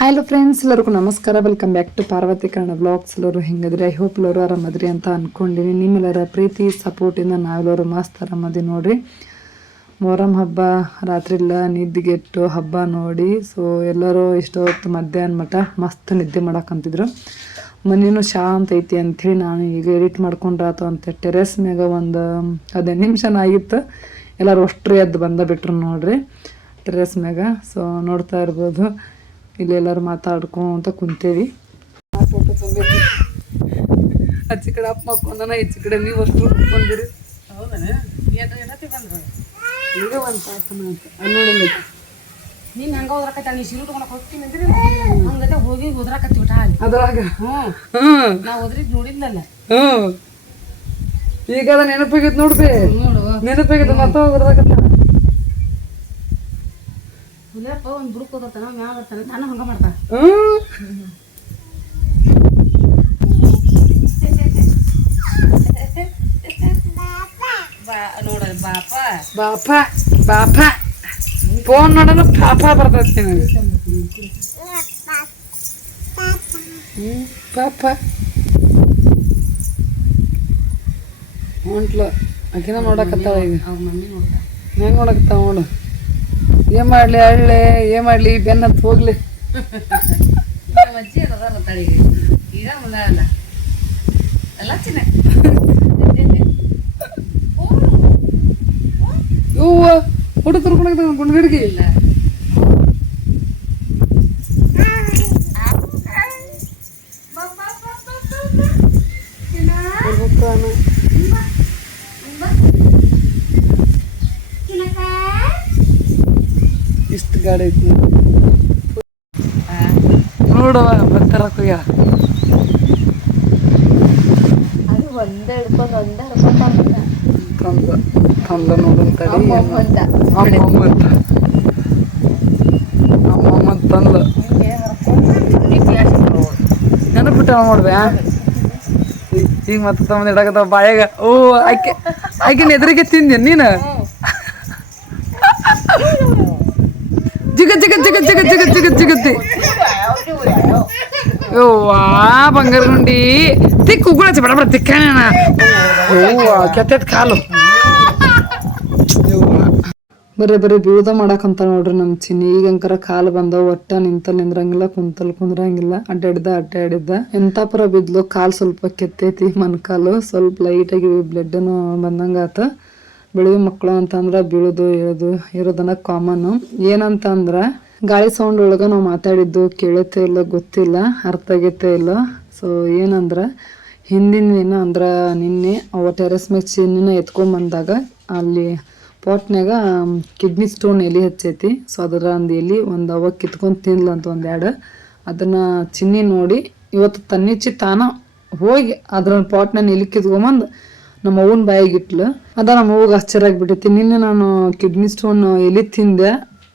Hello friends, ಎಲ್ಲರಿಗೂ ನಮಸ್ಕಾರ. Welcome back to Parvati Kannada blogs. ಎಲ್ಲರೂ ಹೆಂಗದ್ರಿ? ಐ ಹೋಪ್ ಎಲ್ಲರೂ ಆರಾಮದ್ರಿ ಅಂತ ಅಂದ್ಕೊಂಡಿನಿ. ನಿಮ್ಮೆಲ್ಲರ ಪ್ರೀತಿ ಸಪೋರ್ಟಿಂದ ನಾವೆಲ್ಲರೂ ಮಸ್ತ್ ಆರಾಮದಿ ನೋಡ್ರಿ. ಮೊಹರಂ ಹಬ್ಬ ರಾತ್ರಿಲ್ಲ ನಿದ್ದೆಗೆಟ್ಟು ಹಬ್ಬ ನೋಡಿ. ಸೊ ಎಲ್ಲರೂ ಇಷ್ಟೊತ್ತು ಮಧ್ಯಾಹ್ನ ಮಠ ಮಸ್ತ್ ನಿದ್ದೆ ಮಾಡಕ್ಕಂತಿದ್ರು. ಮನೇನು ಶಾಂತ ಐತಿ ಅಂಥೇಳಿ ನಾನು ಈಗ ಎಡಿಟ್ ಮಾಡ್ಕೊಂಡ್ರಾತು ಅಂತ ಟೆರೆಸ್ ಮ್ಯಾಗ ಒಂದು 15 ನಿಮಿಷನ ಆಗಿತ್ತು. ಎಲ್ಲರೂ ಅಷ್ಟ್ರು ಎದ್ದು ಬಿಟ್ರು ನೋಡ್ರಿ ಟೆರೆಸ್ ಮ್ಯಾಗ. ಸೊ ನೋಡ್ತಾ ಇರ್ಬೋದು, ಇಲ್ಲಿ ಎಲ್ಲರೂ ಮಾತಾಡ್ಕೊಂತ ಕುಂತೇವಿ. ಫೋಟೋ ತಂದಿದ್ವಿ. ಆಚೆ ಕಡೆ ಅಪ್ಪ ಮಕ್ಕೊಂಡನ, ಈಚೆ ಕಡೆ ನೀವು ಅಷ್ಟು ಕುತ್ಕೊಂಡಿರಿ. ಈಗ ಒಂದು ತಾಸನ ಅಂತ ಅನ್ನೋಣ. ನೀನು ಹಂಗೆ ಹೋದ್ರಾಕತ್ತ, ನೀ ಸೀರೆ ತೊಗೊಂಡಕ್ಕೆ ಹೋಗ್ತೀನಿ ಅಂದ್ರೆ ಹಂಗತೆ ಹೋಗಿ ಹೋದ್ರಾಕತ್ತಿ ಊಟ ಅಲ್ಲಿ ಅದ್ರಾಗ. ನಾವು ಹೋದ್ರಿದ್ ನೋಡಿದ್ಲಲ್ಲ. ಈಗ ಅದ ನೆನಪಾಗಿದ್ ನೋಡ್ಬಿ, ನೆನಪಾಗಿದ್ದು ಮತ್ತೆ ಹೋಗೋದಾಗತ್ತ. ಹುಲಿಯಪ್ಪ ಒಂದು ಬುಡಕ್ ಹೋದತ್ತಾನ, ಮ್ಯಾಲ ಬರ್ತಾನೆ, ನಾನು ಹಂಗೆ ಮಾಡ್ತಾನೆ. ನೋಡ್ರಿ ಬಾಪ ಬಾಪ ಬಾಪ ಫೋನ್ ನೋಡೋಣ ಪಾಪ ಬರ್ತೈತಿ ನನಗೆ. ಪಾಪ ಹೊಂಟ್ಲು ಆಕಿನ ನೋಡಕತ್ತಾವ. ಈಗ ಅವ್ರ ಮಮ್ಮಿ ನೋಡ್ದ ಹೆಂಗೆ ನೋಡಕತ್ತಾವ ನೋಡು. ಏನ್ ಮಾಡ್ಲಿ ಹಳ್ಳಿ, ಏನ್ ಮಾಡ್ಲಿ ಬೆನ್ನತ್ ಹೋಗ್ಲಿ. ಅಜ್ಜಿ ಅದಾರ ತಳಿಗೆ ಈಗ ಮುಂದಲ್ಲ ಎಲ್ಲ ಚಿನ್ನ ಇವ್ವ ಹುಡು ತುರ್ಕೊಂಡ ಗುಂಡ್ಗಡಿಗೆ ಇಲ್ಲ. ಇಷ್ಟು ಗಾಡಿ ಐತಿ ನೋಡವ ಬರ್ತಾರಕ್ಕಯ್ಯ. ಅದು ಒಂದೇ ಹಿಡ್ಕೊಂಡು ಒಂದೇ ಹರ್ಕೊಂಡ ತಂದ ನೋಡಂತ ಅಮ್ಮಮ್ಮ ತಂದ ನೆನಪಿಟ್ಟ ನೋಡ್ಬ್ಯಾ. ಈಗ ಮತ್ತೆ ತಮ್ಮ ಇಡಕತ್ತಾವ ಬಾಯಾಗ. ಓ ಆಕಿನ ಎದುರಿಗೆ ತಿಂದೆ ನೀನು. ಜಿಗ ಜಿಗ ಜಿಗ ಜಿಗ ಜಿಗ ಜಿಗ ಜಿಗತ್ತಿ ಯವ್ವಾ ಬಂಗಾರ ಗುಂಡಿ ತಿಕ್ ಉಗುಳಚ್ಚಿ ಬಡ ಬಡ ತಿಕ್ಕಣ. ಕೆತ್ತೈತ್ ಕಾಲು. ಬರೀ ಬೀಳ್ದ ಮಾಡಕಂತ ನೋಡ್ರಿ ನಮ್ಮ ಚಿನ್ನಿ. ಈಗಂಕರ ಕಾಲು ಬಂದವ, ಒಟ್ಟ ನಿಂತಲ್ ನಿಂದ್ರಂಗಿಲ್ಲ, ಕುಂದ್ರಂಗಿಲ್ಲ, ಅಡ್ಡಾಡಿದ್ದ ಎಂತಾಪುರ ಬಿದ್ಲು. ಕಾಲು ಸ್ವಲ್ಪ ಕೆತ್ತೈತಿ, ಮನ್ಕಾಲು ಸ್ವಲ್ಪ ಲೈಟಾಗಿ ಬ್ಲಡ್ನು ಬಂದಂಗಾತ. ಬೆಳಿಗ್ಗೆ ಮಕ್ಕಳು ಅಂತಂದ್ರೆ ಬೀಳೋದು ಏಳೋದು ಇರೋದನ್ನ ಕಾಮನ್. ಏನಂತಂದ್ರ ಗಾಳಿ ಸೌಂಡ್ ಒಳಗೆ ನಾವು ಮಾತಾಡಿದ್ದು ಕೇಳತ್ತೆ ಇಲ್ಲ, ಗೊತ್ತಿಲ್ಲ, ಅರ್ಥ ಆಗೈತೆ ಇಲ್ಲ. ಸೊ ಏನಂದ್ರ ಹಿಂದಿನ ದಿನ ಅಂದ್ರೆ ನಿನ್ನೆ ಅವ ಟೆರೆಸ್ ಮ್ಯಾಗ ಚಿನ್ನಿನ ಎತ್ಕೊಂಡ್ಬಂದಾಗ ಅಲ್ಲಿ ಪಾಟ್ನ್ಯಾಗ ಕಿಡ್ನಿ ಸ್ಟೋನ್ ಎಲೆ ಹಚ್ಚೈತಿ. ಸೊ ಅದರ ಒಂದು ಎಲೆ ಒಂದು ಅವ ಕಿತ್ಕೊಂಡು ತಿನ್ಲಂತ ಒಂದೆರಡು. ಅದನ್ನ ಚಿನ್ನಿ ನೋಡಿ ಇವತ್ತು ತನ್ನಿಚ್ಚಿ ತಾನ ಹೋಗಿ ಅದ್ರ ಪಾಟ್ನ ಎಲೆ ಕಿತ್ಕೊಂಬಂದು ನಮ್ಮ ಅವ್ವನ ಬಾಯಿಗೆ ಇಟ್ಲು. ಅದ ನಮ್ಮ ಅವ್ವಗೆ ಆಶ್ಚರ್ಯ ಆಗಿಬಿಟ್ಟೈತಿ. ನಿನ್ನೆ ನಾನು ಕಿಡ್ನಿ ಸ್ಟೋನ್ ಎಲೆ ತಿಂದೆ,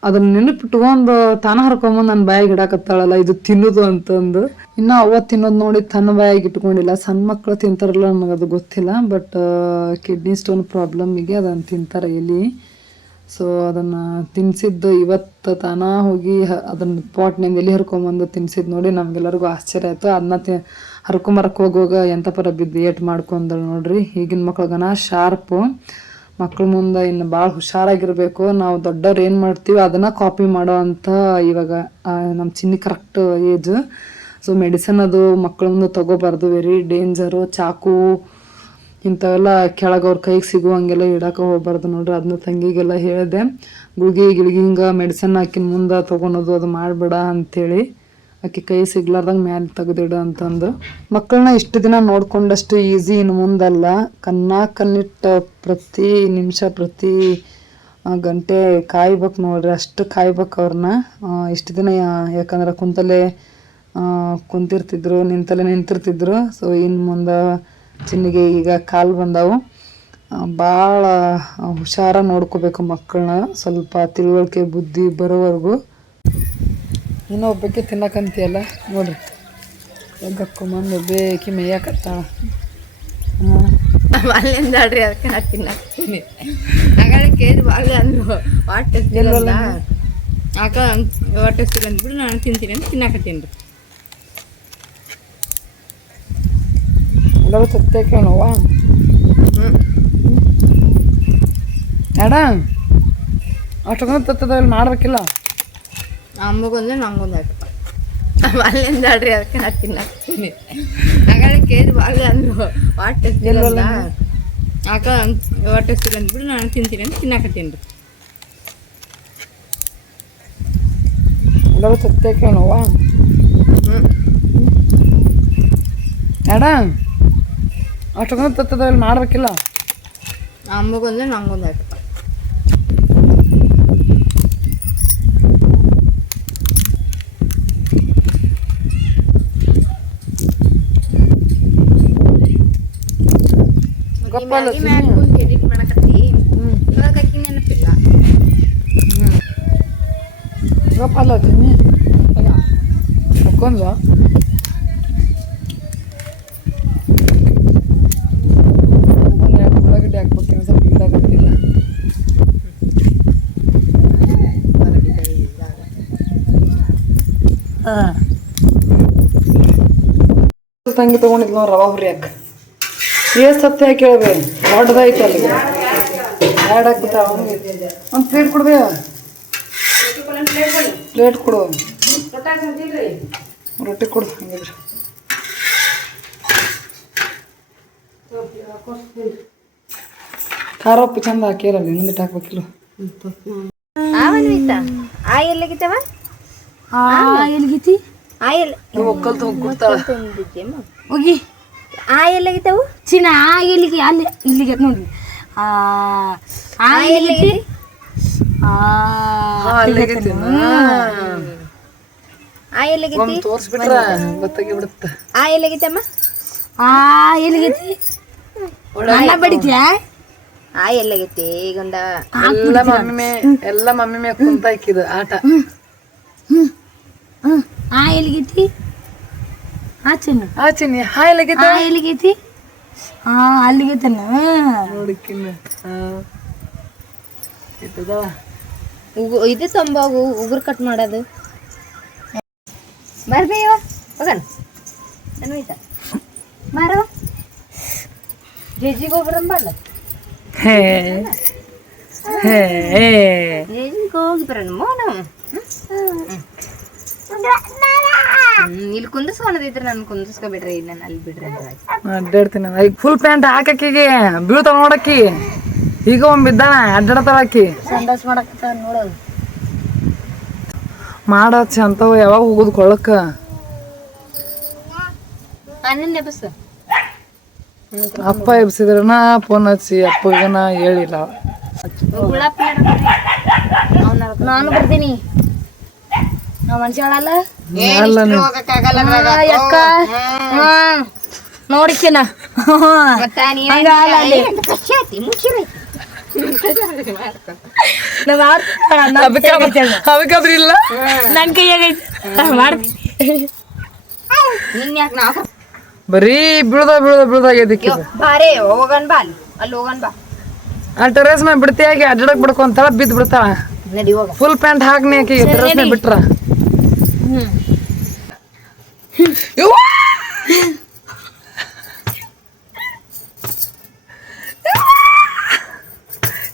ಅದನ್ನ ನೆನಪಿಟ್ಕೊಂಡು ತಾನ ಹರ್ಕೊಂಬಂದು ನನ್ನ ಬಾಯಿಗೆ ಇಡಾಕತ್ತಾಳಲ್ಲ, ಇದು ತಿನ್ನೋದು ಅಂತಂದು. ಇನ್ನು ಅವ್ವ ತಿನ್ನೋದು ನೋಡಿ ತನ್ನ ಬಾಯಿಗೆ ಇಟ್ಕೊಂಡಿಲ್ಲ. ಸಣ್ಣ ಮಕ್ಕಳು ತಿಂತಾರಲ್ಲ, ನನಗದು ಗೊತ್ತಿಲ್ಲ. ಬಟ್ ಕಿಡ್ನಿ ಸ್ಟೋನ್ ಪ್ರಾಬ್ಲಮ್ಮಿಗೆ ಅದನ್ನು ತಿಂತಾರೆ ಎಲೆ. ಸೊ ಅದನ್ನು ತಿನ್ಸಿದ್ದು ಇವತ್ತು ತಾನ ಹೋಗಿ ಅದನ್ನ ಪಾಟ್ನಿಂದ ಎಲೆ ಹರ್ಕೊಂಬಂದು ತಿನ್ಸಿದ್ದು ನೋಡಿ ನಮ್ಗೆಲ್ಲರಿಗೂ ಆಶ್ಚರ್ಯ ಆಯಿತು. ಅದನ್ನ ಹರ್ಕೊಂಬರಕ್ಕೆ ಹೋಗುವಾಗ ಎಂಥ ಪರ ಬಿದ್ದು ಏಟ್ ಮಾಡ್ಕೊಂಡಳು ನೋಡ್ರಿ. ಈಗಿನ ಮಕ್ಳಿಗನ ಶಾರ್ಪು. ಮಕ್ಳ ಮುಂದೆ ಇನ್ನು ಭಾಳ ಹುಷಾರಾಗಿರ್ಬೇಕು. ನಾವು ದೊಡ್ಡವ್ರು ಏನು ಮಾಡ್ತೀವಿ ಅದನ್ನು ಕಾಪಿ ಮಾಡೋ ಅಂಥ ಇವಾಗ ನಮ್ಮ ಚಿನ್ನಿ ಕರೆಕ್ಟ್ ಏಜ್. ಸೊ ಮೆಡಿಸನ್ ಅದು ಮಕ್ಳ ಮುಂದೆ ತೊಗೋಬಾರ್ದು, ವೆರಿ ಡೇಂಜರು. ಚಾಕು ಇಂಥವೆಲ್ಲ ಕೆಳಗೆ ಅವ್ರ ಕೈಗೆ ಸಿಗುವಂಗೆಲ್ಲ ಇಡಕ್ಕೆ ಹೋಗ್ಬಾರ್ದು ನೋಡ್ರಿ. ಅದನ್ನ ತಂಗಿಗೆಲ್ಲ ಹೇಳಿದೆ, ಗುಳ್ಗಿ ಹಿಂಗೆ ಮೆಡಿಸನ್ ಹಾಕಿನ ಮುಂದೆ ತೊಗೊಳೋದು ಅದು ಮಾಡಬೇಡ ಅಂಥೇಳಿ. ಆಕೆ ಕೈ ಸಿಗ್ಲಾರ್ದಂಗೆ ಮ್ಯಾಲೆ ತೆಗೆದಿಡು ಅಂತಂದು. ಮಕ್ಕಳನ್ನ ಇಷ್ಟು ದಿನ ನೋಡ್ಕೊಂಡಷ್ಟು ಈಸಿ ಇನ್ನು ಮುಂದಲ್ಲ. ಕಣ್ಣಿಟ್ಟು ಪ್ರತಿ ನಿಮಿಷ ಪ್ರತಿ ಗಂಟೆ ಕಾಯ್ಬೇಕು ನೋಡ್ರಿ, ಅಷ್ಟು ಕಾಯ್ಬೇಕು ಅವ್ರನ್ನ. ಇಷ್ಟು ದಿನ ಯಾಕಂದ್ರೆ ಕುಂತಲ್ಲೇ ಕುಂತಿರ್ತಿದ್ರು, ನಿಂತಿರ್ತಿದ್ರು. ಸೊ ಇನ್ನು ಮುಂದೆ ಚಿನ್ನಿಗೆ ಈಗ ಕಾಲು ಬಂದವು. ಭಾಳ ಹುಷಾರಾಗಿ ನೋಡ್ಕೋಬೇಕು ಮಕ್ಕಳನ್ನ, ಸ್ವಲ್ಪ ತಿಳುವಳಿಕೆ ಬುದ್ಧಿ ಬರೋವರೆಗೂ. ಇನ್ನೊಬ್ಬಕ್ಕೆ ತಿನ್ನಕಂತೀಯಲ್ಲ ನೋಡ್ರಿ, ಗಕ್ಕೊಂಬಂದು ಬೇಕಿ ಮೇಯಕತ್ತಾಳ. ಅಲ್ಲಿಂದ ಅದಕ್ಕೆ ನಾ ತಿನ್ನಕ್ತೀನಿ. ಹಾಗಾದ್ರೆ ಕೇಳಿ ಬಾಳೆ ಅಂದ್ರು ವಾಟ್ ಆಕ ಹೊಟ್ಟೆ ಹಸಿರು ಅಂದ್ಬಿಟ್ಟು ನಾನು ತಿಂತೀನಿ ಅಂತ ತಿನ್ನಾಕತ್ತೀನಿ ರೀ. ಎಲ್ಲರೂ ಸತ್ಯ ಕೇಳೋವ ಬೇಡ ಅಷ್ಟೊಂದು ತತ್ತದಲ್ಲಿ ಮಾಡ್ಬೇಕಿಲ್ಲ. ಅಮ್ಮಗೊಂದು ನಂಗೊಂದು ಆಟಪ್ಪ ಅಲ್ಲಿಂದ ಆಡ್ರಿ ಅದಕ್ಕೆ ನಾನು ತಿನ್ನಾಕತ್ತೀನಿ. ಹಾಗಾದ್ರೆ ಕೇಳಿ ಬಾಗ ಅಂದ್ರು ಹೊಟ್ಟೆ ಹಸಿರಲ್ಲ ಆಕ ಹೊಟ್ಟೆ ಹಸಿರು ಅಂದ್ಬಿಟ್ಟು ನಾನು ತಿಂತೀನಿ ಅಂತ ತಿನ್ನಾಕತ್ತೀನಿ ರೀ. ಎಲ್ಲರೂ ಸತ್ಯ ಕೇಳೋವ ಬೇಡ ಅಷ್ಟೊಂದು ತತ್ತದಲ್ಲಿ ಮಾಡ್ಬೇಕಿಲ್ಲ. ಅಮ್ಮಗೊಂದು ನಂಗೊಂದು ಆಟಪ್ಪ ಎಡಿಟ್ ಮಾಡಕತ್ತಿ ಇವಾಗ ಅಕ್ಕಿ ನೆನಪಿಲ್ಲ. ಗೊಪ್ಪಲ್ಲ ತಿನ್ನಿ ಮುಕ್ಕೊಂದು ಒಂದು ಎರಡು ಉಳ್ಳಾಗಡ್ಡಿ ಹಾಕ್ಬೇಕು ಸ್ವಲ್ಪ ಇದಾಗತ್ತಿಲ್ಲ. ಹಾಂ ತಂಗಿ ತೊಗೊಂಡಿದ್ದು ನೋಡಿ ರವಾ ಹುರಿಯಾಕ ಎಷ್ಟು ಸತ್ಯ ಹಾಕಿ ಹೇಳ್ಬೇ ದೊಡ್ಡದೈತೆ ಅಲ್ಲಿಗೆ ಎರಡು ಹಾಕ್ಬಿಟ್ಟ ಒಂದು ಪ್ಲೇಟ್ ಕೊಡ್ಬೇ ಪ್ಲೇಟ್ ಕೊಡು ರೊಟ್ಟಿ ಕೊಡು ಹಂಗಿದ್ರೆ ಖಾರ ಉಪ್ಪು ಚಂದ ಹಾಕಿರಲ್ಲ ಮುಂದಿಟ್ಟು ಹಾಕ್ಬೇಕಿಲ್ಲ. ಆ ಎಲ್ಲಗಿತ್ತವ ಎಲ್ಲಿಗೈತಿ ಆಯಲ್ ಒಕ್ಕಲ್ ತೊಗೊಂಡ್ಬಿಡ್ತಾಳ ಹೋಗಿ ಆ ಎಲ್ಲಗಿತ್ತವು ಚಿನ್ನ ಎಲ್ಲಿಗೆ ಅಲ್ಲಿ ಇಲ್ಲಿಗೆ ನೋಡಿ ಎಲ್ಲಿಗೈತಿ ಆ ಎಲ್ಲಗಿತ್ತಿ ತೋರಿಸ್ಬಿಟ್ರ ಗೊತ್ತಾಗಿ ಬಿಡುತ್ತ. ಆ ಎಲ್ಲಗಿತ್ತಮ್ಮ ಎಲ್ಲಿಗೈತಿ ಅನ್ನ ಬಡಿತ್ಯಾ ಆ ಎಲ್ಲಗೈತಿ ಈಗೊಂದ ಎಲ್ಲ ಮಮ್ಮಿ ಮೇ ಕುಂತ ಹಾಕಿದ ಆಟ. ಎಲ್ಲಿಗೈತಿ ಚಿನ್ನ ಚಿನ್ನಿ ಹಾ ಎಲ್ಲಿಗೈತ ಎಲ್ಲಿಗೈತಿ ಅಲ್ಲಿಗೈತನ ನೋಡಿಕಿನ್ನ ಇದು ತಂಬಾಗು ಉಗುರು ಕಟ್ ಮಾಡೋದು ಬರ್ಬೇವ ಹೋಗಣ ನಾನು ಆಯ್ತಾ ಮಾರವ ಜೇಜಿಗೆ ಹೋಗ್ಬರಂಬಲ್ಲ ಜೇಜಿಗೆ ಹೋಗಿ ಬರೋಣ ಮೋನ ಇಲ್ಲಿ ಕುಂದಿಸ್ಕೊಂಡದಿದ್ರೆ ನಾನು ಕುಂದಿಸ್ಕೊಬಿಡ್ರಿ ನಾನು ಅಲ್ಲಿ ಬಿಡ್ರಿ ಅಂತ ಅಡ್ಡಾಡ್ತೀನಿ ಈಗ ಫುಲ್ ಪ್ಯಾಂಟ್ ಹಾಕಕ್ಕಿಗೆ ಬೀಳ್ತಾವ ನೋಡಕ್ಕಿ ಈಗ ಒಮ್ಮೆ ಬಿದ್ದಾನ ಅಡ್ಡಾಡ್ತಾಳ ಆಕಿ ಸಂಡಾಸ್ ಮಾಡಕ್ಕ ನೋಡೋದು ಮಾಡಚ್ಚ ಅಂತವ ಯಾವಾಗ ಹೋಗುದು ಕೊಳ್ಳಕ್ಕ ಅನ್ನನ್ನೇ ಬಸ್ ಅಪ್ಪ ಎಬ್ಸಿದ್ರನ ಫೋನ್ ಹಚ್ಚಿ ಅಪ್ಪಗನ ಹೇಳಿಲ್ಲ. ನಾನು ಬರ್ತೀನಿ ನಾವು ಮನುಷ್ಯಳಲ್ಲ ಯಕ್ಕ ನೋಡಿಕಿನ ಅವಕ್ಕಾದ್ರೂ ಇಲ್ಲ ನನ್ ಕೈಯಾಗೈತಿ ಮಾಡ್ತೀನಿ ಬರೀ ಬೀಳ್ದಾಗೈತಿ ಬಾರೇ ಹೋಗಣ ಬಾ ಅಲ್ಲಿ ಹೋಗಣ ಬಾ ಆ ಟೆರೇಸ್ ಮೇಲೆ ಬಿಡ್ತಿಯಾಗಿ ಅಡ್ಡಾಡಕ್ ಬಿಡ್ಕೊಂತಾಳ ಬಿದ್ದು ಬಿಡ್ತಾಳ. ನಡಿ ಹೋಗ ಫುಲ್ ಪ್ಯಾಂಟ್ ಹಾಕ್ನಿ ಆಕಿ ಟೆರೇಸ್ ಮೇಲೆ ಬಿಟ್ರ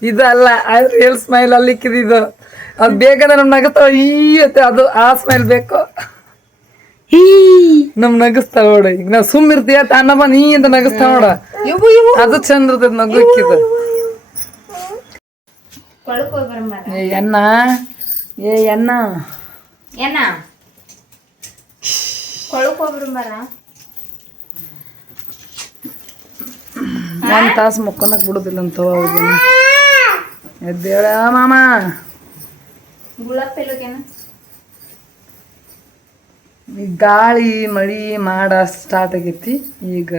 ಇದಲ್ಲ ರಿಯಲ್ ಸ್ಮೈಲ್ ಅಲ್ಲಿಕ್ಕಿದ್ದು ಅದು ಬೇಕಂದ್ರೆ ನಮ್ ನಗಸ್ತಾವ ಈ ಅದು ಆ ಸ್ಮೈಲ್ ಬೇಕು ನಮ್ ನಗಸ್ತಾವ ನೋಡ. ಈಗ ನಾವ್ ಸುಮ್ ಇರ್ತೀಯ ಅನ್ನ ಬಂದ್ ಈ ಅಂತ ನಗಸ್ತಾವ ನೋಡ ಅದು ಚಂದ ಇರ್ತದ ನಗು ಇಕ್ಕಿದ. ಎನ್ನ ಎನ್ನ ಏನ ಕೊಳಕ್ ಹೋಗ್ಬರಂಬಾರ ಒಂದ್ ತಾಸು ಮುಕ್ಕೊನಕ್ ಬಿಡುದಿಲ್ಲ ಅಂತವ ಅವ್ರಿಗೆ. ಎದ್ದೇಳ ಮಾಮ ಗುಲಾಬ್ ಪೆಲೋಕೇನ ಈಗ ಗಾಳಿ ಮಳಿ ಮಾಡ ಸ್ಟಾರ್ಟ್ ಆಗೈತಿ ಈಗ.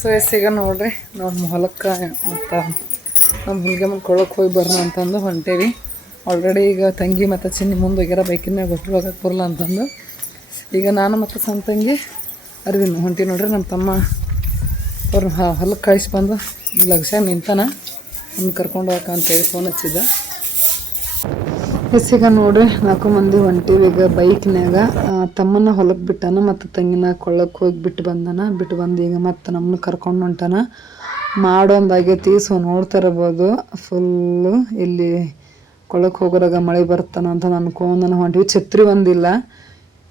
ಸೊ ಈಗ ನೋಡ್ರಿ ನಾವು ಹೊಲಕ್ಕೆ ಮತ್ತು ನಮ್ಮ ಹುಲ್ಗೆ ಮುಂದೆ ಕೊಳಕ್ಕೆ ಹೋಗಿ ಬರೋಣ ಅಂತಂದು ಹೊಂಟೇವಿ. ಆಲ್ರೆಡಿ ಈಗ ತಂಗಿ ಮತ್ತು ಚಿನ್ನಿ ಮುಂದೆ ಹೋಗ್ಯಾರ ಬೈಕಿನ ಮ್ಯಾಗ ಗೊತ್ತು ಹೋಗಕ್ಕೆ ಬರಲ್ಲ ಅಂತಂದು. ಈಗ ನಾನು ಮತ್ತು ಸಣ್ಣ ತಂಗಿ ಅರ್ವಿನ್ ಹೊಂಟಿ ನೋಡ್ರಿ. ನಮ್ಮ ತಮ್ಮ ಅವ್ರು ಹೊಲಕ್ಕೆ ಕಳಿಸಿ ಬಂದು ಲಕ್ಷ ನಿಂತಾನ ಒಂದು ಕರ್ಕೊಂಡು ಹೋಗಕ್ಕೆ ಅಂತೇಳಿ ಫೋನ್ ಹಚ್ಚಿದ್ದ. ಎಸ್ಸಿಗ ನೋಡ್ರಿ 4 ಮಂದಿ ಹೊಂಟಿವಿ ಈಗ ಬೈಕ್ನ್ಯಾಗ. ತಮ್ಮನ ಹೊಲಕ್ಕೆ ಬಿಟ್ಟಾನ ಮತ್ತು ತಂಗಿನ ಕೊಳ್ಳಕ್ಕೆ ಹೋಗಿ ಬಿಟ್ಟು ಬಂದು ಈಗ ಮತ್ತೆ ನಮ್ಮನ್ನ ಕರ್ಕೊಂಡು ಹೊಂಟಾನ. ಮಾಡೊಂದು ಆಗೈತಿ. ಸೊ ನೋಡ್ತಾ ಇರ್ಬೋದು ಫುಲ್ಲು ಇಲ್ಲಿ ಕೊಳ್ಳಕ್ಕೆ ಹೋಗೋರಾಗ ಮಳೆ ಬರ್ತಾನ ಅಂತ ಅನ್ಕೊಂಡು ಹೊಂಟಿವಿ. ಛತ್ರಿ ಒಂದಿಲ್ಲ,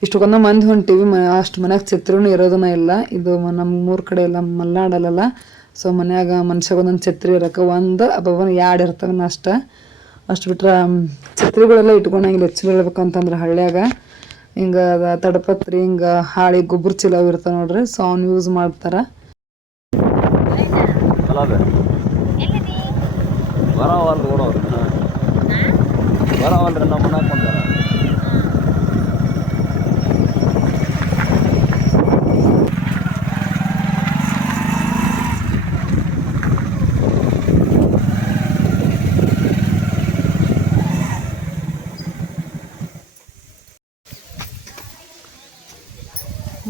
ಇಷ್ಟೊಂದು ಮಂದಿ ಹೊಂಟಿವಿ, ಅಷ್ಟು ಮನ್ಯಾಗ ಛತ್ರಿನೂ ಇರೋದನ್ನ ಇಲ್ಲ. ಇದು ನಮ್ಮ ಊರ ಕಡೆ ಎಲ್ಲ ಮಲ್ನಾಡಲ್ಲ. ಸೊ ಮನ್ಯಾಗ ಮನುಷ್ಯಾಗ ಒಂದೊಂದು ಛತ್ರಿ ಇರೋಕೆ ಒಂದು ಅಬ್ಬಬ್ಬನ 2 ಇರ್ತವೆ ಅಷ್ಟು ಬಿಟ್ರೆ ಛತ್ರಿಗಳೆಲ್ಲ ಇಟ್ಕೊಂಡಂಗಿಲ್ಲ. ಹೆಚ್ಚು ಹೇಳ್ಬೇಕಂತಂದ್ರೆ ಹಳ್ಳ್ಯಾಗ ಹಿಂಗೆ ತಡಪತ್ರಿ ಹಿಂಗೆ ಹಾಳಿ ಗೊಬ್ಬರ ಚೀಲ ಇರ್ತಾವೆ ನೋಡ್ರಿ. ಸೊ ಅವ್ನು ಯೂಸ್ ಮಾಡ್ತಾರೆ.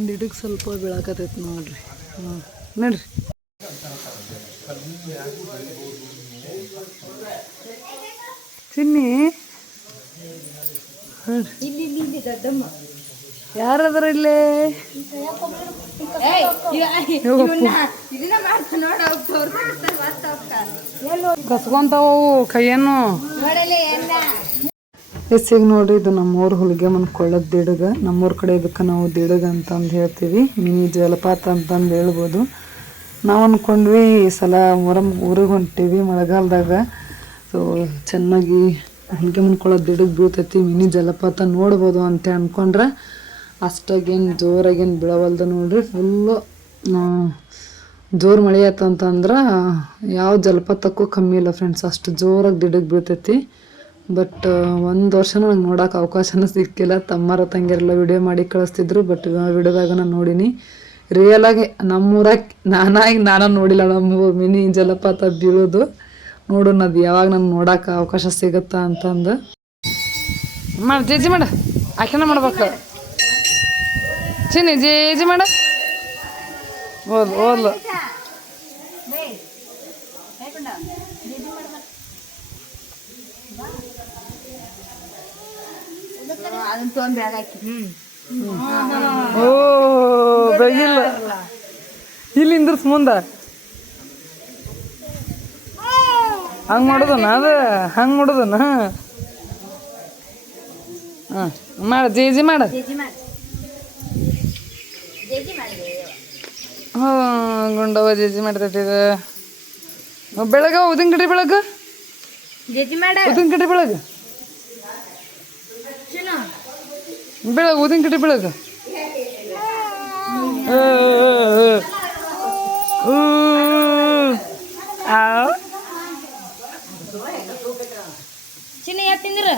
ಗಿಡಕ್ಕೆ ಸ್ವಲ್ಪ ಬೀಳಾಕತೈತಿ ನೋಡ್ರಿ. ನೋಡ್ರಿ ಚಿನ್ನಿ ಯಾರದ್ರ ಇಲ್ಲೇ ಕಸ್ಕೊಂತಾವು ಕೈಯನ್ನು. ಎಸ್ಸಿಗೆ ನೋಡ್ರಿ ಇದು ನಮ್ಮೂರು ಹುಲಿಗೆ ಕೊಳ್ಳದ ದಿಡಗ. ನಮ್ಮೂರ ಕಡೆ ಇದಕ್ಕೆ ನಾವು ದಿಡಗ ಅಂತಂದು ಹೇಳ್ತೀವಿ. ಮಿನಿ ಜಲಪಾತ ಅಂತಂದು ಹೇಳ್ಬೋದು. ನಾವು ಅಂದ್ಕೊಂಡ್ವಿ ಈ ಸಲ ಊರಿಗೆ ಹೊಂಟೀವಿ ಮಳೆಗಾಲದಾಗ. ಸೊ ಚೆನ್ನಾಗಿ ಹುಲಿಗೆ ಕೊಳ್ಳದ ದಿಡಗ ಬೀಳ್ತೈತಿ, ಮಿನಿ ಜಲಪಾತ ನೋಡ್ಬೋದು ಅಂತ ಅಂದ್ಕೊಂಡ್ರೆ ಅಷ್ಟಾಗೇನು ಜೋರಾಗೇನು ಬೀಳವಲ್ದು ನೋಡ್ರಿ. ಫುಲ್ಲು ಜೋರು ಮಳೆ ಆಯ್ತಂತಂದ್ರೆ ಯಾವ ಜಲಪಾತಕ್ಕೂ ಕಮ್ಮಿ ಇಲ್ಲ ಫ್ರೆಂಡ್ಸ್, ಅಷ್ಟು ಜೋರಾಗಿ ದಿಡಗ ಬೀಳ್ತೈತಿ. ಬಟ್ ಒಂದು ವರ್ಷನೂ ನಂಗೆ ನೋಡೋಕೆ ಅವಕಾಶನೂ ಸಿಕ್ಕಿಲ್ಲ. ತಮ್ಮರ ತಂಗಿಯರೆಲ್ಲ ವಿಡಿಯೋ ಮಾಡಿ ಕಳಿಸ್ತಿದ್ರು. ಬಟ್ ವಿಡಿಯೋದಾಗ ನಾನು ನೋಡೀನಿ ರಿಯಲಾಗಿ. ನಮ್ಮೂರಾಗ ನಾನು ನೋಡಿಲ್ಲ ನಮ್ಮ ಮಿನಿ ಜಲಪಾತ ಬೀಳೋದು. ನೋಡೋಣ ಅದು ಯಾವಾಗ ನಂಗೆ ನೋಡೋಕೆ ಅವಕಾಶ ಸಿಗುತ್ತಾ ಅಂತಂದು. ಜೇಜಿ ಮಾಡ ಆಕೆನ ಮಾಡ್ಬೇಕು. ಚಿನ್ನಿ ಜೇಜಿ ಮಾಡ ಓದ್ಲು ಓ ಬೆಗಿಲ್ಲ ಇಲ್ಲಿ ಇಂದ್ರಸ್ ಮುಂದ ಹಂಗೆ ಮಾಡೋದನ ಅದು ಹಂಗೆ ಮಾಡೋದನ. ಹಾಂ ಮಾಡ ಜೇಜಿ ಮಾಡ. ಹಾಂ ಗುಂಡವ ಜೇಜಿ ಮಾಡ್ತೈತಿ ಇದು. ಬೆಳಗ ಉದಿನ ಕಡೆ ಬೆಳಗ್ಗೆ ಉದಿನ ಕಡೆ ಬೆಳಗ್ಗೆ ಉದಿನ ಕಡೆ ಬೆಳಗ್ಗೆ ಚಿನ್ನ ಯಾಕೆ ತಿಂದಿರ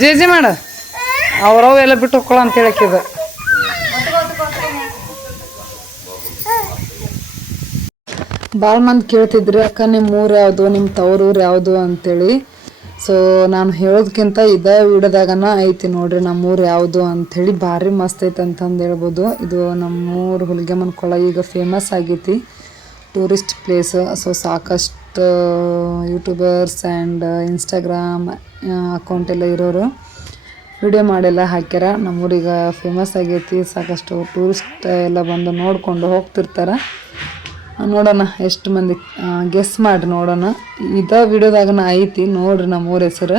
ಜೇಜಿ ಮಾಡ ಅವ್ರವ್ ಎಲ್ಲ ಬಿಟ್ಟು ಹೋಗ್ಕೊಳ್ಳೋ ಅಂತ ಹೇಳಕ್ಕಿದ. ಭಾಳ ಮಂದಿ ಕೇಳ್ತಿದ್ರಿ ಅಕ್ಕ ನಿಮ್ಮ ಊರು ಯಾವುದು, ನಿಮ್ಮ ತವ್ರೂರು ಯಾವುದು ಅಂತೇಳಿ. ಸೊ ನಾನು ಹೇಳೋದಕ್ಕಿಂತ ಇದೇ ವಿಡಿಯೋದಾಗನ ಐತಿ ನೋಡ್ರಿ ನಮ್ಮೂರು ಯಾವುದು ಅಂಥೇಳಿ. ಭಾರಿ ಮಸ್ತ್ ಐತೆ ಅಂತಂದು ಹೇಳ್ಬೋದು. ಇದು ನಮ್ಮೂರು ಹುಲಿಗೆಮ್ಮನ ಈಗ ಫೇಮಸ್ ಆಗೈತಿ, ಟೂರಿಸ್ಟ್ ಪ್ಲೇಸ್. ಸೊ ಸಾಕಷ್ಟು ಯೂಟ್ಯೂಬರ್ಸ್ ಆ್ಯಂಡ್ ಇನ್ಸ್ಟಾಗ್ರಾಮ್ ಅಕೌಂಟ್ ಎಲ್ಲ ಇರೋರು ವಿಡಿಯೋ ಮಾಡೆಲ್ಲ ಹಾಕ್ಯಾರ. ನಮ್ಮೂರಿಗೆ ಫೇಮಸ್ ಆಗೈತಿ, ಸಾಕಷ್ಟು ಟೂರಿಸ್ಟ್ ಎಲ್ಲ ಬಂದು ನೋಡಿಕೊಂಡು ಹೋಗ್ತಿರ್ತಾರೆ. ನೋಡೋಣ ಎಷ್ಟು ಮಂದಿ ಗೆಸ್ ಮಾಡಿ ನೋಡೋಣ. ಇದೇ ವಿಡಿಯೋದಾಗನ ಐತಿ ನೋಡ್ರಿ ನಮ್ಮೂರ ಹೆಸರು,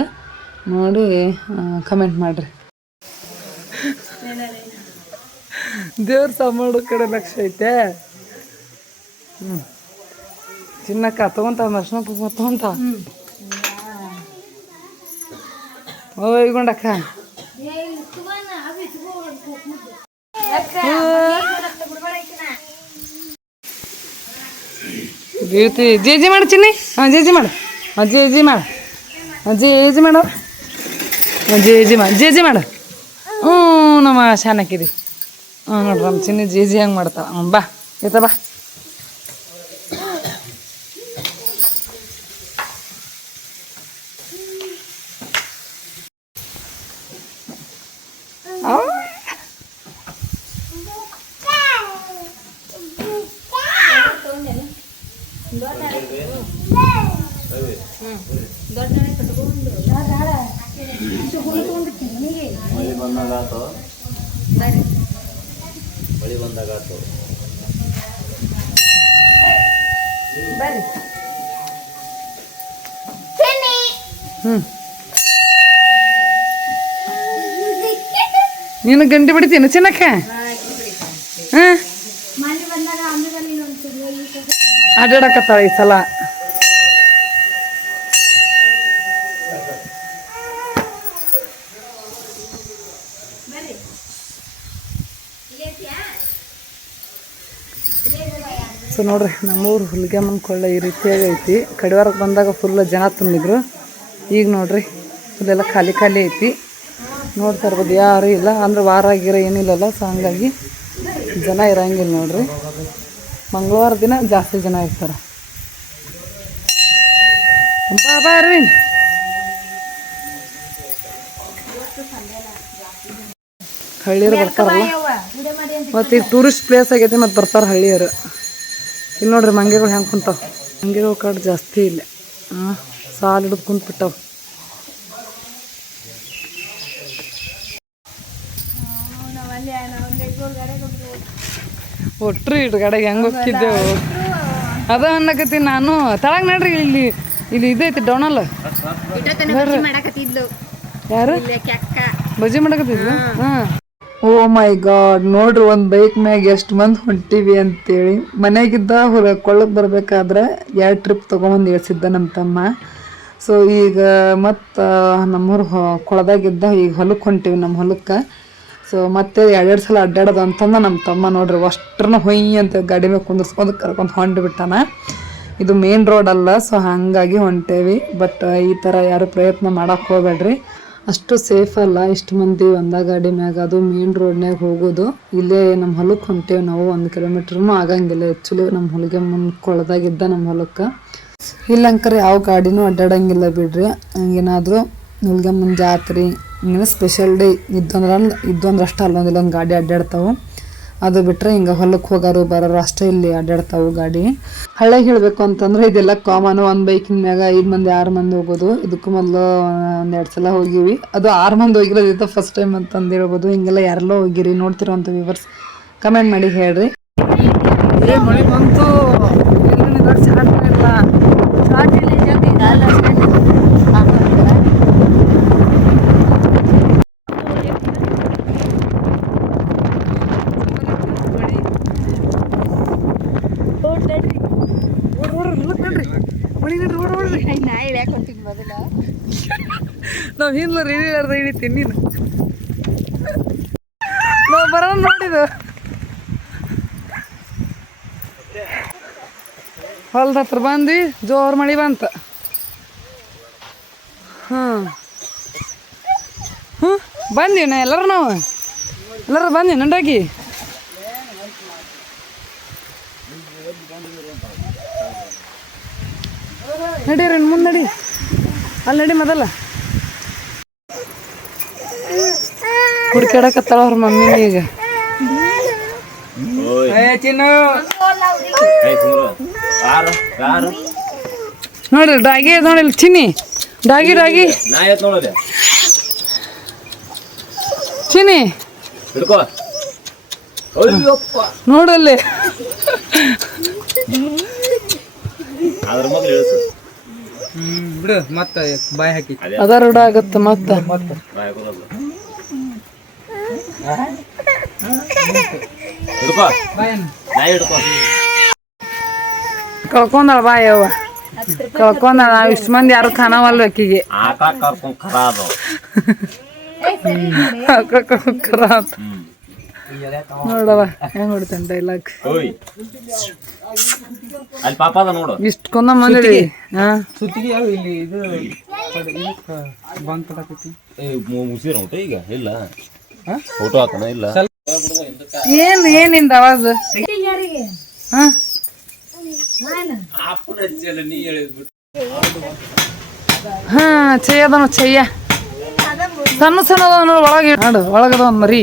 ನೋಡಿ ಕಮೆಂಟ್ ಮಾಡಿರಿ. ದೇವ್ರ ಸಾಮಾಡು ಕಡೆ ಲಕ್ಷ ಐತೆ. ಚಿನ್ನಕ್ಕ ತಗೊಂತ ಅರ್ಶನ ಕುಂಕುಮ ತಗೊಂತ ಓಯ್ಗೊಂಡಕ್ಕ ಬೀಳ್ತಿ. ಜೇಜಿ ಮಾಡು ಚಿನ್ನಿ. ಹಾಂ ಜೇಜಿ ಮಾಡು. ಹಾಂ ಜೇಜಿ ಮಾಡು. ಹಾಂ ಜೇಜಿ ಮಾಡು. ಹಾಂ ಜೇಜಿ ಮಾಡು. ಜೇಜಿ ಮಾಡು. ಹ್ಞೂ ನಮ್ಮ ಶಾನಕ್ಕಿದಿ. ಹಾಂ ನೋಡ್ರಿ ನಮ್ಮ ಚಿನ್ನಿ ಜೇಜಿ ಹೆಂಗೆ ಮಾಡ್ತಾವ. ಹ್ಞೂ ಬಾ ಈತ ಬಾ. ನೀನು ಗಂಟೆ ಬಿಡ್ತೀನಿ ಚಿನ್ನಕ್ಕ. ಅಡ್ಡಾಡಕತ್ತಾಳ ಈ ಸಲ. ಸೊ ನೋಡ್ರಿ ನಮ್ಮೂರು ಹುಲಿಗೆಮ್ಮನ ಕೊಳ್ಳ ಈ ರೀತಿಯಾಗಿ ಐತಿ. ಕಡಿವಾರಕ್ಕೆ ಬಂದಾಗ ಫುಲ್ ಜನ ತುಂಬಿದ್ರು. ಈಗ ನೋಡ್ರಿ ಫುಲ್ಲೆಲ್ಲ ಖಾಲಿ ಖಾಲಿ ಐತಿ. ನೋಡ್ತಾ ಇರ್ಬೋದು ಯಾರು ಇಲ್ಲ ಅಂದ್ರೆ ವಾರ ಆಗಿರೋ ಏನಿಲ್ಲಲ್ಲ. ಸೊ ಹಂಗಾಗಿ ಜನ ಇರಂಗಿಲ್ಲ ನೋಡ್ರಿ. ಮಂಗಳವಾರ ದಿನ ಜಾಸ್ತಿ ಜನ ಇರ್ತಾರೆ. ಬಾಬಾರಿ ಹಳ್ಳಿಯರು ಬರ್ತಾರಲ್ಲ ಮತ್ತು ಈಗ ಟೂರಿಸ್ಟ್ ಪ್ಲೇಸ್ ಆಗೈತಿ ಮತ್ತು ಬರ್ತಾರೆ ಹಳ್ಳಿಯರು. ಇಲ್ಲಿ ನೋಡ್ರಿ ಮಂಗೆಗಳು ಹೆಂಗೆ ಕುಂತಾವ. ಮಂಗೆಗಳು ಕಾಡು ಜಾಸ್ತಿ ಇಲ್ಲ. ಸಾಲು ಹಿಡಿದು ಕುಂತ್ಬಿಟ್ಟಾವ. ಒಟ್ರಿ ಇಟ್ಟು ಗಡೆಗೆ ಹೆಂಗೆ ಹೋಗ್ತಿದ್ದೆವು ಅದ ಅನ್ನಕತ್ತೀನಿ ನಾನು. ತಳಗ ನೋಡ್ರಿ ಇಲ್ಲಿ ಇಲ್ಲಿ ಇದೈತಿ ಡೌನಲ್ಲ. ಯಾರು ಬಜ್ಜಿ ಮಾಡಕತ್ತಿದ್ಲು? ಹಾಂ. ಓ ಮೈ ಗಾಡ್, ನೋಡ್ರಿ ಒಂದು ಬೈಕ್ ಮ್ಯಾಗ ಎಷ್ಟು ಮಂದಿ ಹೊಂಟಿವಿ ಅಂತೇಳಿ. ಮನೆಗಿದ್ದ ಕೊಳ್ಳಕ್ಕೆ ಬರ್ಬೇಕಾದ್ರೆ 2 ಟ್ರಿಪ್ ತೊಗೊಂಬಂದು ಇಳಿಸಿದ್ದ ನಮ್ಮ ತಮ್ಮ. ಸೊ ಈಗ ಮತ್ತು ನಮ್ಮೂರು ಕೊಳದಾಗಿದ್ದ ಈಗ ಹೊಲಕ್ಕೆ ಹೊಂಟಿವಿ ನಮ್ಮ ಹೊಲಕ್ಕೆ. ಸೊ ಮತ್ತೆ 2 ಸಲ ಅಡ್ಡಾಡೋದು ಅಂತಂದು ನಮ್ಮ ತಮ್ಮ ನೋಡ್ರಿ ಅಷ್ಟ್ರನ್ನ ಹೊಯ್ ಅಂತ ಗಾಡಿ ಮೇಲೆ ಕುಂದಿರ್ಸ್ಕೊಂಡು ಕರ್ಕೊಂಡು ಹೊಂಟು ಬಿಟ್ಟಾನ. ಇದು ಮೇನ್ ರೋಡ್ ಅಲ್ಲ. ಸೊ ಹಾಗಾಗಿ ಹೊಂಟೇವಿ. ಬಟ್ ಈ ಥರ ಯಾರು ಪ್ರಯತ್ನ ಮಾಡಕ್ಕೆ ಹೋಗ್ಬೇಡ್ರಿ. ಅಷ್ಟು ಸೇಫ್ ಅಲ್ಲ ಇಷ್ಟು ಮಂದಿ ಒಂದೇ ಗಾಡಿ ಮ್ಯಾಗ, ಅದು ಮೇನ್ ರೋಡ್ನ್ಯಾಗ ಹೋಗೋದು. ಇಲ್ಲೇ ನಮ್ಮ ಹೊಲಕ್ಕೆ ಹೊಂಟೇವಿ ನಾವು. 1 ಕಿಲೋಮೀಟ್ರೂ ಆಗಂಗಿಲ್ಲ ಆ್ಯಕ್ಚುಲಿ ನಮ್ಮ ಹೊಲಿಗೆ ಕೊಳದಾಗಿದ್ದ ನಮ್ಮ ಹೊಲಕ್ಕೆ. ಇಲ್ಲಂಕರ ಯಾವ ಗಾಡಿನೂ ಅಡ್ಡಾಡಂಗಿಲ್ಲ ಬಿಡ್ರಿ. ಹಂಗೇನಾದರೂ ಹುಲಿಗೆಮ್ಮನ ಜಾತ್ರೆ ಹಿಂಗೆ ಸ್ಪೆಷಲ್ ಡೇ ಇದ್ದಂದ್ರೆ ಅಷ್ಟೇ ಅಲ್ಲೊಂದಿಲ್ಲ ಒಂದು ಗಾಡಿ ಅಡ್ಡಾಡ್ತಾವೆ. ಅದು ಬಿಟ್ಟರೆ ಹಿಂಗೆ ಹೊಲಕ್ಕೆ ಹೋಗೋರು ಬರೋರು ಅಷ್ಟೇ ಇಲ್ಲಿ ಅಡ್ಡಾಡ್ತಾವೆ ಗಾಡಿ. ಹಳ್ಳಿಗೆ ಹೇಳಬೇಕು ಅಂತಂದ್ರೆ ಇದೆಲ್ಲ ಕಾಮನು. ಒಂದು ಬೈಕಿನ ಮ್ಯಾಗ 5 ಮಂದಿ 6 ಮಂದಿ ಹೋಗೋದು. ಇದಕ್ಕೂ ಮೊದಲು 1-2 ಸಲ ಹೋಗಿವಿ. ಅದು 6 ಮಂದಿ ಹೋಗಿರೋದಿತ್ತು ಫಸ್ಟ್ ಟೈಮ್ ಅಂತಂದು ಹೇಳ್ಬೋದು. ಹಿಂಗೆಲ್ಲ ಯಾರೆಲ್ಲ ಹೋಗಿರಿ ನೋಡ್ತಿರೋಂಥ ವ್ಯೂವರ್ಸ್ ಕಮೆಂಟ್ ಮಾಡಿ ಹೇಳ್ರಿ. ಮಳೆ ಬಂತು ನಾವು ಹಿಂದ್ಲ ರೀಡಿಲಾರ್ದ ಹಿಡಿತೀನಿ ನೀನು. ನಾವು ಬರೋಣ ನೋಡಿದ್ದು ಹೊಲ್ದ ಹತ್ರ ಬಂದ್ವಿ. ಜೋರು ಮಳೆ ಬಂತ. ಹಾಂ ಬಂದೀವಿ ನಾ ಎಲ್ಲರೂ ಬಂದೀವಿ ನಂಡಾಗಿ. ನಡೀರಿ ಮುಂದೆ ನಡಿ. ಅಲ್ಲಿ ನಡಿ ಮೊದಲ ಹುಡ್ಕಾಡಕತ್ತಾಳ ಅವ್ರ ಮಮ್ಮಿನ ಈಗ. ನೋಡ್ರಿ ಡಾಗಿ ನೋಡಿಲ್ಲ ಚಿನ್ನಿ. ಡಾಗಿ ಚಿನ್ನಿ ನೋಡಲ್ಲಿ ಬಿಡು ಮತ್ತೆ ಬಾಯ್ ಹಾಕಿ ಅದ ರೂಢ ಆಗತ್ತ ಮತ್ತೆ ಕಳ್ಕೊಂಡಳ ಬಾಯವ್ವ ಕಳ್ಕೊಂಡಳ. ನಾವು ಇಷ್ಟು ಮಂದಿ ಯಾರು ಕಾಣವಲ್ಲ ಆಕಿಗೆ. ನೋಡವ ಹೆಂಗ್ ಹೊಡಿತಾನ ಡೈಲಾಗ್. ಇಷ್ಟು ಕೊಂದ ಮಂದಿ ಸುತ್ತಿಗೆ ಇಲ್ಲಿ ಇದು ಬಂದ್ ಈಗ ಇಲ್ಲ ಫೋಟೋ ಹಾಕೋಣ ಇಲ್ಲ ಏನಿಂದ ಅವಾಜ್. ಹಾ ಚೆಯ್ಯದನು ಚೆಯ್ಯ ಸಣ್ಣ ಸಣ್ಣ ಅದಾವ ನೋಡು ಒಳಗೆ ಹಾಡು ಒಳಗದ ಒಂದು ಮರಿ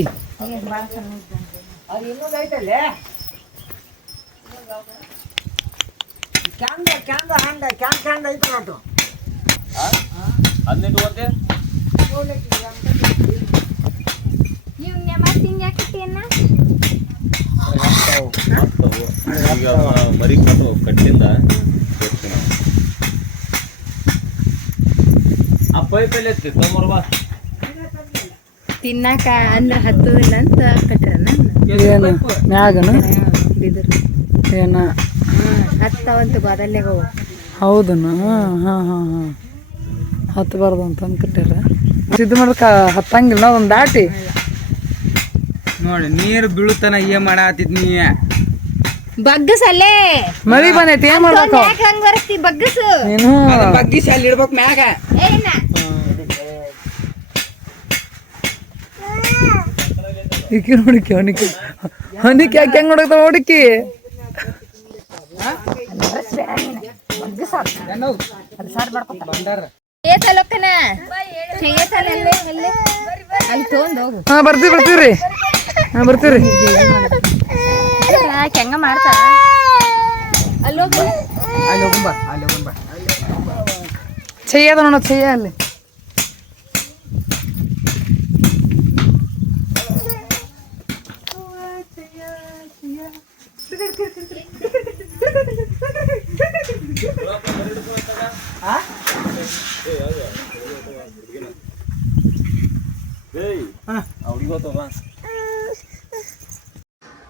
ಹದಿನೆಂಟು ಒಂದೇ ಈಗ ಮರಿ ಕಟ್ಟು ಕಟ್ಟಿಂದ ಆ ಪೈಪಲ್ಲಿ ಎತ್ತಿ ತೊಂಬರ್ ಬಾ ತಿನ್ನಾಕ ಅಂದ್ರೆ ಹತ್ತದಿಲ್ಲ ಅಂತ ಕಟ್ರನ ಏನು ಮ್ಯಾಗನ ಬಿದ್ರು ಏನ ಹತ್ತವಂತ ಬಾದಲ್ಯಾಗ ಹೌದನ ಹಾಂ ಹತ್ತಬಾರ್ದು ಅಂತಂದು ಕಟ್ಟ್ಯಾರ ಇದು ಮಾಡ್ಕ ಹತ್ತಂಗಿಲ್ಲ ಒಂದು ದಾಟಿ ನೋಡಿ ನೀರು ಬೀಳುತ್ತಾನ ಏನ್ ಮಾಡಾತಿದ್ ನೀ ಬಗ್ಗಸ್ ಅಲ್ಲೇ ಮಳಿ ಬಂದೈತಿ ಏನ್ ಮಾಡ್ಬೇಕು ಯಾಕೆ ಹಂಗ ಬರ್ತಿ ಬಗ್ಗಸು ನೀನು ಬಗ್ಗಿಸಿ ಅಲ್ಲಿ ಇಡ್ಬೇಕು ಮ್ಯಾಗ ಏನ ಈಕಿ ನೋಡಿಕಿ ಹೊಣಿಕಿ ಹೊಣಿಕಿ ಯಾಕೆ ಹೆಂಗ್ ನೋಡಕ್ತಾವ ನೋಡಿಕಿ ಏತಲಕ್ಕನ ಏತಲ ಅಲ್ಲಿ ತೊಗೊಂಡ್ ಹೋಗು ಹಾಂ ಬರ್ತೀವ್ರಿ ಹಾಂ ಬರ್ತೀವ್ರಿ ಹೆಂಗ ಮಾಡ್ತಾರ ಅಲ್ಲಿ ಹೋಗು ಅಲ್ಲಿ ಹೋಗುಂಬ ಅಲ್ಲಿ ಹೋಗುಂಬ ಚೆಯ್ಯದ ನೋಡ ಚೆಯ್ಯ ಅಲ್ಲಿ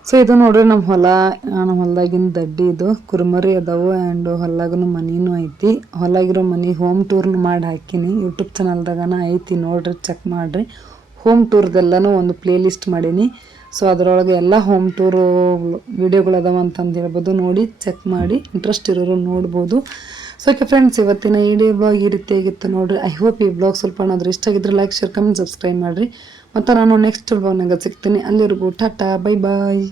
ಸೊ ಇದು ನೋಡ್ರಿ ನಮ್ಮ ಹೊಲದಾಗಿನ ದಡ್ಡಿ ಇದು ಕುರುಮರಿ ಅದಾವು ಆ್ಯಂಡ್ ಹೊಲ್ದಾಗನು ಮನಿನೂ ಐತಿ ಹೊಲಾಗಿರೋ ಮನಿ ಹೋಮ್ ಟೂರ್ನು ಮಾಡಿ ಹಾಕಿನಿ ಯೂಟ್ಯೂಬ್ ಚಾನಲ್ದಾಗನ ಐತಿ ನೋಡ್ರಿ ಚೆಕ್ ಮಾಡಿರಿ ಹೋಮ್ ಟೂರ್ದೆಲ್ಲನೂ ಒಂದು ಪ್ಲೇ ಲಿಸ್ಟ್ ಮಾಡೀನಿ ಸೊ ಅದರೊಳಗೆ ಎಲ್ಲ ಹೋಮ್ ಟೂರು ವಿಡಿಯೋಗಳು ಅದಾವ ಅಂತಂದು ಹೇಳ್ಬೋದು ನೋಡಿ ಚೆಕ್ ಮಾಡಿ ಇಂಟ್ರೆಸ್ಟ್ ಇರೋರು ನೋಡ್ಬೋದು ಸೊ ಓಕೆ ಫ್ರೆಂಡ್ಸ್ ಇವತ್ತಿನ ಈ ಬ್ಲಾಗ್ ಈ ರೀತಿಯಾಗಿತ್ತು ನೋಡ್ರಿ ಐ ಹೋಪ್ ಈ ಬ್ಲಾಗ್ ಸ್ವಲ್ಪ ಏನಾದರೂ ಇಷ್ಟ ಆಗಿದ್ರೆ ಲೈಕ್ ಶೇರ್ ಕಮೆಂಟ್ ಸಬ್ಸ್ಕ್ರೈಬ್ ಮಾಡಿರಿ ಮತ್ತು ನಾನು ನೆಕ್ಸ್ಟ್ ಬ್ಲಾಗ್ನಾಗ ಸಿಗ್ತೀನಿ ಅಲ್ಲಿವರೆಗೂ ಟಾಟಾ ಬೈ ಬಾಯ್